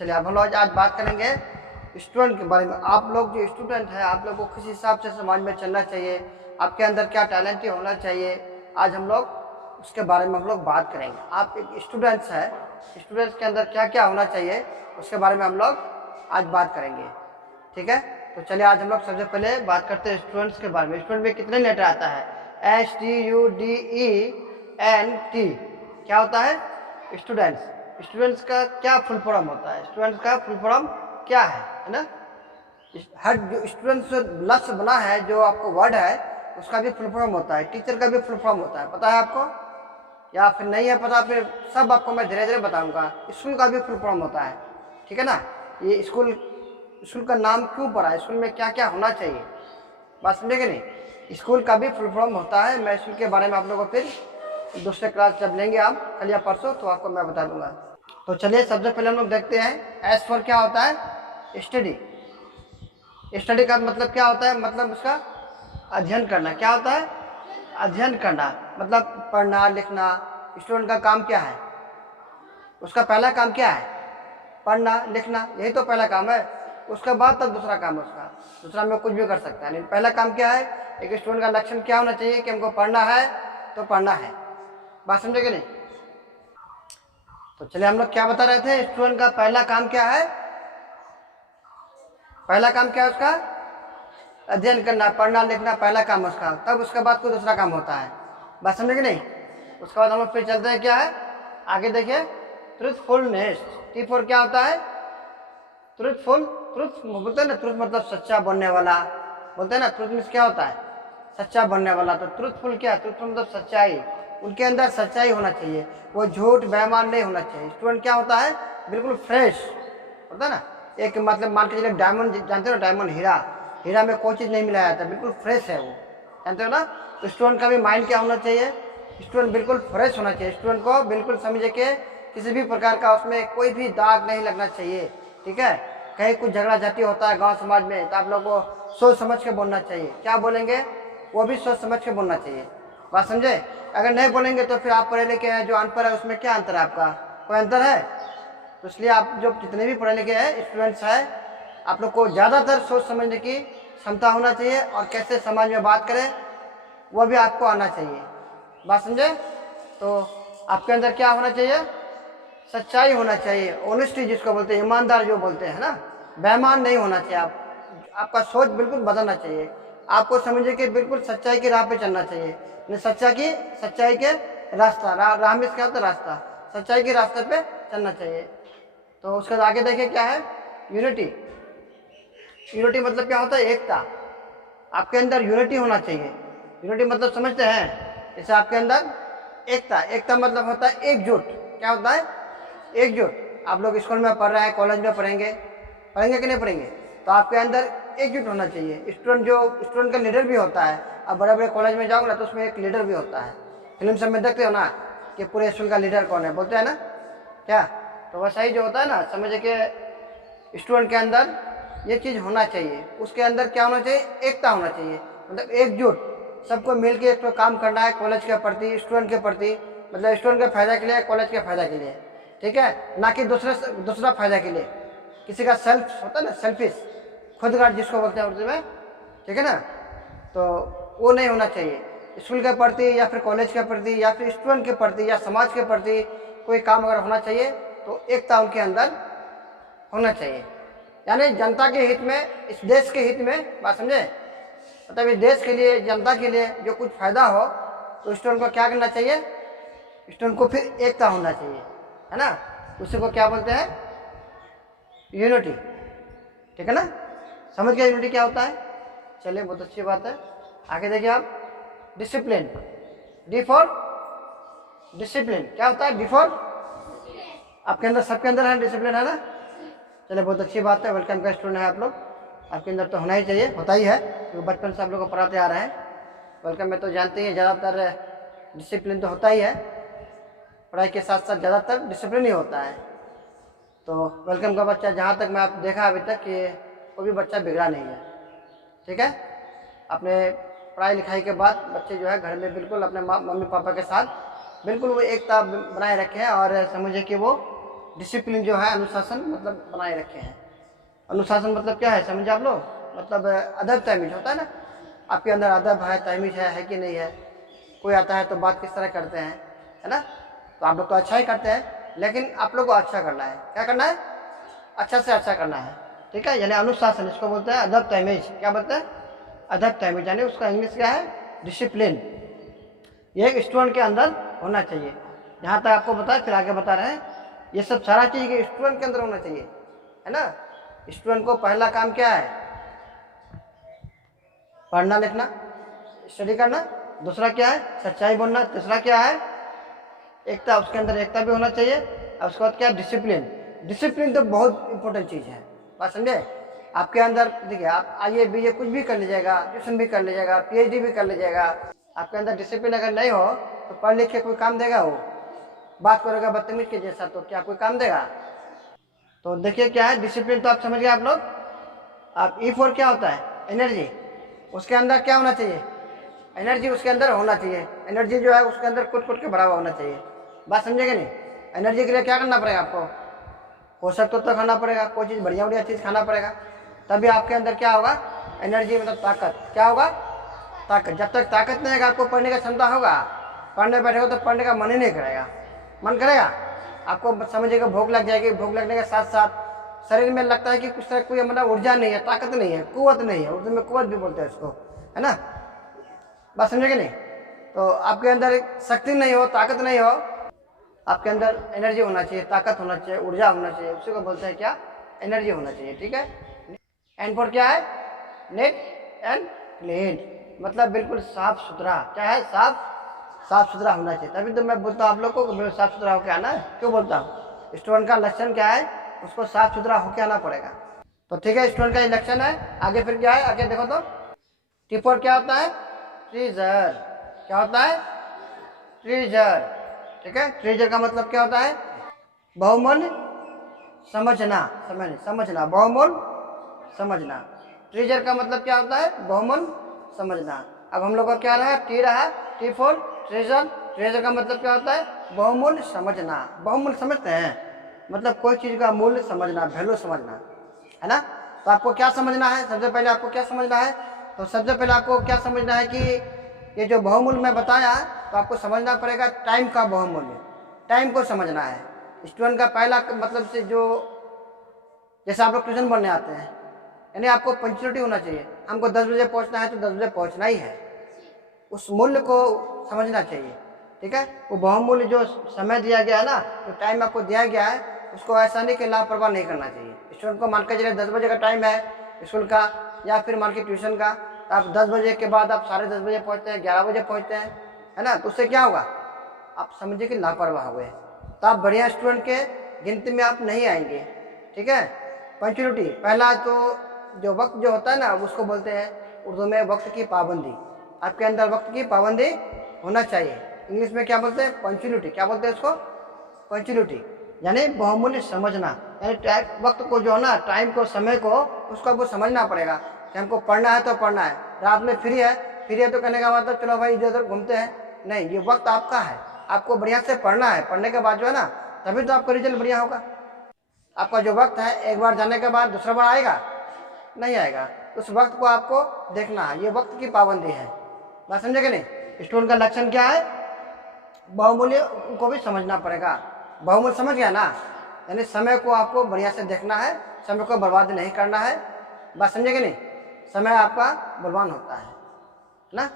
चलिए अब हम लोग आज बात करेंगे स्टूडेंट के बारे में। आप लोग जो स्टूडेंट है, आप लोग को किस हिसाब से समाज में चलना चाहिए, आपके अंदर क्या टैलेंट होना चाहिए, आज हम लोग उसके बारे में हम लोग बात करेंगे। आप एक स्टूडेंट्स है, स्टूडेंट्स के अंदर क्या क्या होना चाहिए उसके बारे में हम लोग आज बात करेंगे। ठीक है, तो चलिए आज हम लोग सबसे पहले बात करते हैं स्टूडेंट्स के बारे में। स्टूडेंट में कितने लेटर आता है? STUDENT। क्या होता है? स्टूडेंट्स। स्टूडेंट्स का क्या फुल फॉर्म होता है? स्टूडेंट्स का फुल फॉर्म क्या है ना? हर जो स्टूडेंट्स लफ्ज बना है, जो आपको वर्ड है, उसका भी फुल फॉर्म होता है। टीचर का भी फुल फॉर्म होता है, पता है आपको या फिर नहीं है पता? फिर सब आपको मैं धीरे धीरे बताऊंगा। स्कूल का भी फुल फॉर्म होता है, ठीक है ना? ये स्कूल का नाम क्यों पड़ा है, स्कूल में क्या क्या होना चाहिए, बात समझे कि नहीं? स्कूल का भी फुल फॉर्म होता है। मैं स्कूल के बारे में आप लोगों को फिर दूसरे क्लास जब लेंगे आप कल या परसों, तो आपको मैं बता दूंगा। तो चलिए सबसे पहले हम लोग देखते हैं एस फॉर क्या होता है? स्टडी। स्टडी का मतलब क्या होता है? मतलब उसका अध्ययन करना। क्या होता है? अध्ययन करना, मतलब पढ़ना लिखना। स्टूडेंट का काम क्या है? उसका पहला काम क्या है? पढ़ना लिखना, यही तो पहला काम है। उसके बाद तब दूसरा काम है उसका। दूसरा में कुछ भी कर सकता है, लेकिन पहला काम क्या है? एक स्टूडेंट का लक्षण क्या होना चाहिए कि हमको पढ़ना है तो पढ़ना है। बात समझे कि नहीं? तो चलिए हम लोग क्या बता रहे थे? स्टूडेंट का पहला काम क्या है? पहला काम क्या है उसका? अध्ययन करना, पढ़ना लिखना पहला काम है उसका। तब उसके बाद कोई दूसरा काम होता है। बात समझे कि नहीं? उसके बाद हम लोग फिर चलते हैं, क्या है आगे देखिए, ट्रूथफुलनेस। टी फॉर क्या होता है? ट्रूथफुल। ट्रूथ बोलते हैं ना, ट्रूथ मतलब सच्चा बनने वाला, बोलते हैं ना। ट्रूथ मीन्स क्या होता है? सच्चा बनने वाला। तो ट्रूथफुल क्या है? ट्रूथफुल मतलब सच्चाई। उनके अंदर सच्चाई होना चाहिए, वो झूठ बेईमान नहीं होना चाहिए। स्टूडेंट क्या होता है? बिल्कुल फ्रेश होता है ना। एक मतलब मान के चलिए डायमंड, जानते हो डायमंड, हीरा। हीरा में कोई चीज़ नहीं मिलाया जाता, बिल्कुल फ्रेश है वो, जानते हो ना। तो स्टूडेंट का भी माइंड क्या होना चाहिए? स्टूडेंट बिल्कुल फ्रेश होना चाहिए। स्टूडेंट को बिल्कुल समझे कि किसी भी प्रकार का उसमें कोई भी दाग नहीं लगना चाहिए, ठीक है? कहीं कुछ झगड़ा झाटी होता है गांव समाज में, तो आप लोगों को सोच समझ के बोलना चाहिए। क्या बोलेंगे वो भी सोच समझ के बोलना चाहिए। बात समझे? अगर नहीं बोलेंगे तो फिर आप पढ़े लिखे हैं, जो अनपढ़ है उसमें क्या अंतर है आपका? कोई अंतर है? तो इसलिए आप जो जितने भी पढ़े लिखे हैं स्टूडेंट्स हैं, आप लोग को ज़्यादातर सोच समझने की क्षमता होना चाहिए, और कैसे समाज में बात करें वो भी आपको आना चाहिए। बात समझे? तो आपके अंदर क्या होना चाहिए? सच्चाई होना चाहिए, ऑनेस्टी जिसको बोलते हैं, ईमानदार जो बोलते हैं ना। बेईमान नहीं होना चाहिए आपका सोच बिल्कुल बदलना चाहिए। आपको समझिए कि बिल्कुल सच्चाई की राह पे चलना चाहिए। सच्चाई के रास्ता, राह में क्या होता है? रास्ता। सच्चाई के रास्ते पे चलना चाहिए। तो उसके आगे देखिए क्या है? यूनिटी। यूनिटी मतलब क्या होता है? एकता। आपके अंदर यूनिटी होना चाहिए। यूनिटी मतलब समझते हैं? जैसे आपके अंदर एकता। एकता मतलब होता है एकजुट। क्या होता है? एकजुट। आप लोग स्कूल में पढ़ रहे हैं, कॉलेज में पढ़ेंगे कि नहीं पढ़ेंगे? तो आपके अंदर एकजुट होना चाहिए। स्टूडेंट का लीडर भी होता है। अब बड़े बड़े कॉलेज में जाओगे ना तो उसमें एक लीडर भी होता है। फिल्म सब में देखते हो ना कि पूरे स्कूल का लीडर कौन है, बोलते हैं ना क्या? तो वैसा ही जो होता है ना, समझे कि स्टूडेंट के अंदर ये चीज़ होना चाहिए। उसके अंदर क्या होना चाहिए? एकता होना चाहिए, मतलब एकजुट। सबको मिल के एक तो काम करना है कॉलेज के प्रति, स्टूडेंट के प्रति, मतलब स्टूडेंट के फायदा के लिए, कॉलेज के फायदा के लिए, ठीक है? ना कि दूसरा फायदा के लिए। किसी का सेल्फ होता है ना, सेल्फिश, खुदगर्ज जिसको बोलते हैं उर्दू में, ठीक है ना? तो वो नहीं होना चाहिए। स्कूल के प्रति या फिर कॉलेज के प्रति या फिर स्टूडेंट के प्रति या समाज के प्रति कोई काम अगर होना चाहिए तो एकता उनके अंदर होना चाहिए। यानी जनता के हित में, इस देश के हित में, बात समझे? मतलब इस देश के लिए, जनता के लिए जो कुछ फायदा हो, तो स्टूडेंट को क्या करना चाहिए? स्टूडेंट को फिर एकता होना चाहिए, है ना? उसी को क्या बोलते हैं? यूनिटी, ठीक है ना? समझ गया यूनिटी क्या होता है? चलिए बहुत अच्छी बात है। आगे देखिए आप, डिसिप्लिन। D for discipline. क्या होता है? डी फॉर, आपके अंदर, सबके अंदर है डिसिप्लिन, है ना? चलिए बहुत अच्छी बात है। वेलकम का स्टूडेंट है आप लोग, आपके अंदर तो होना ही चाहिए, होता ही है, क्योंकि बचपन से आप लोग को पढ़ाते आ रहे हैं। वेलकम में तो जानते ही ज़्यादातर डिसिप्लिन तो होता ही है, पढ़ाई के साथ साथ ज़्यादातर डिसिप्लिन ही होता है। तो वेलकम का बच्चा, जहाँ तक मैं आप देखा अभी तक कि कोई भी बच्चा बिगड़ा नहीं है, ठीक है? अपने पढ़ाई लिखाई के बाद बच्चे जो है घर में बिल्कुल अपने मम्मी पापा के साथ बिल्कुल वो एकता बनाए रखे हैं, और समझे कि वो डिसिप्लिन जो है, अनुशासन मतलब बनाए रखे हैं। अनुशासन मतलब क्या है समझे आप लोग? मतलब अदब तमीज होता है ना, आपके अंदर अदब है, तमीज है कि नहीं है? कोई आता है तो बात किस तरह करते हैं, है ना? तो आप लोग तो अच्छा ही करते हैं, लेकिन आप लोग को अच्छा करना है। क्या करना है? अच्छा से अच्छा करना है, ठीक है? यानी अनुशासन, इसको बोलते हैं अदब तमीज। क्या बोलते हैं? अदब तमीज, यानी उसका इंग्लिश क्या है? डिसिप्लिन। ये एक स्टूडेंट के अंदर होना चाहिए। जहाँ तक आपको बताया, फिर आगे बता रहे हैं, ये सब सारा चीज़ के स्टूडेंट के अंदर होना चाहिए, है ना? स्टूडेंट को पहला काम क्या है? पढ़ना लिखना, स्टडी करना। दूसरा क्या है? सच्चाई बोलना। तीसरा क्या है? एकता, उसके अंदर एकता भी होना चाहिए। और उसके बाद क्या है? डिसिप्लिन। डिसिप्लिन तो बहुत इंपॉर्टेंट चीज़ है, बात समझे? आपके अंदर देखिए, आप आइए बीए कुछ भी कर लीजिएगा, ट्यूशन भी कर लीजिएगा, पीएचडी भी कर लीजिएगा, आपके अंदर डिसिप्लिन अगर नहीं हो तो पढ़ लिख के कोई काम देगा? वो बात करेगा बदतमीज के जैसा, तो क्या कोई काम देगा? तो देखिए क्या है डिसिप्लिन, तो आप समझ गए आप लोग। आप ई फॉर क्या होता है? एनर्जी। उसके अंदर क्या होना चाहिए? एनर्जी उसके अंदर होना चाहिए। एनर्जी जो है उसके अंदर कुट कुट के भरा हुआ होना चाहिए। बात समझेंगे नहीं? एनर्जी के लिए क्या करना पड़ेगा आपको? पोषक तत्व खाना पड़ेगा, कोई चीज़ बढ़िया बढ़िया चीज़ खाना पड़ेगा, तभी आपके अंदर क्या होगा? एनर्जी मतलब ताकत। क्या होगा? ताकत। जब तक ताकत नहीं होगा, आपको पढ़ने का क्षमता होगा, पढ़ने बैठेगा तो पढ़ने का मन ही नहीं करेगा। मन करेगा? आपको समझिएगा भूख लग जाएगी, भूख लगने के साथ साथ शरीर में लगता है कि कुछ तरह कोई मतलब ऊर्जा नहीं है, ताकत नहीं है, कुव्वत नहीं है। उर्दू में कुव्वत भी बोलते हैं इसको, है ना? बात समझेंगे नहीं? तो आपके अंदर एक शक्ति नहीं हो, ताकत नहीं हो, आपके अंदर एनर्जी होना चाहिए, ताकत होना चाहिए, ऊर्जा होना चाहिए। उसी को बोलते हैं क्या? एनर्जी होना चाहिए, ठीक है? एंड फॉर क्या है? नेट एंड क्लीन, मतलब बिल्कुल साफ सुथरा। क्या है? साफ सुथरा होना चाहिए। तभी तो मैं बोलता हूँ आप लोग को बिल्कुल साफ सुथरा होकर आना है। क्यों बोलता हूँ? स्टूडेंट का लक्षण क्या है? उसको साफ सुथरा होकर आना पड़ेगा। तो ठीक है, स्टूडेंट का ये लक्षण है। आगे फिर क्या है? आगे देखो तो टी फॉर क्या होता है? ट्रेजर। क्या होता है? ट्रेजर, ठीक है? ट्रेजर का मतलब क्या होता है? बहुमूल्य समझना, समझना, बहुमूल्य समझना। ट्रेजर का मतलब क्या होता है? बहुमूल्य समझना। अब हम लोग का क्या रहा? टी रहा, टी फॉर ट्रेजर। ट्रेजर का मतलब क्या होता है? बहुमूल्य समझना। बहुमूल्य समझते हैं, मतलब कोई चीज़ का मूल्य समझना, वैल्यू समझना, है ना? तो आपको क्या समझना है? सबसे पहले आपको क्या समझना है? तो सबसे पहले आपको क्या समझना है कि ये जो बहुमूल्य मैं बताया, तो आपको समझना पड़ेगा टाइम का बहुमूल्य। टाइम को समझना है। स्टूडेंट का पहला मतलब से जो, जैसे आप लोग ट्यूशन पढ़ने आते हैं, यानी आपको पंक्चुअलिटी होना चाहिए। हमको 10 बजे पहुंचना है तो 10 बजे पहुंचना ही है। उस मूल्य को समझना चाहिए, ठीक है? वो बहुमूल्य जो समय दिया गया है ना, जो टाइम आपको दिया गया है, उसको ऐसा नहीं कि लापरवाह नहीं करना चाहिए। स्टूडेंट को मान के चलिए 10 बजे का टाइम है स्कूल का, या फिर मान के ट्यूशन का, तो आप 10 बजे के बाद आप 10:30 बजे पहुँचते हैं, 11 बजे पहुँचते हैं, है ना? तो उससे क्या होगा? आप समझिए कि लापरवाह हुए, तो आप बढ़िया स्टूडेंट के गिनती में आप नहीं आएंगे, ठीक है? पंक्चुअलिटी पहला तो जो वक्त जो होता है ना, उसको बोलते हैं उर्दू में वक्त की पाबंदी। आपके अंदर वक्त की पाबंदी होना चाहिए। इंग्लिश में क्या बोलते हैं? पंक्चुअलिटी। क्या बोलते हैं इसको? पंक्चुअलिटी, यानी बहुमूल्य समझना। यानी वक्त को जो है ना, टाइम को, समय को, उसको आपको समझना पड़ेगा कि हमको पढ़ना है तो पढ़ना है। रात में फ्री है तो कहने का मतलब चलो भाई इधर उधर घूमते हैं, नहीं। ये वक्त आपका है, आपको बढ़िया से पढ़ना है। पढ़ने के बाद जो है ना, तभी तो आपका रिजल्ट बढ़िया होगा। आपका जो वक्त है, एक बार जाने के बाद दूसरा बार आएगा? नहीं आएगा। उस वक्त को आपको देखना है, ये वक्त की पाबंदी है। बात समझे कि नहीं? स्टूडेंट का लक्षण क्या है? बहुमूल्य को भी समझना पड़ेगा। बहुमूल्य समझ गया ना? यानी समय को आपको बढ़िया से देखना है, समय को बर्बाद नहीं करना है। बात समझे कि नहीं? समय आपका बलवान होता है ना?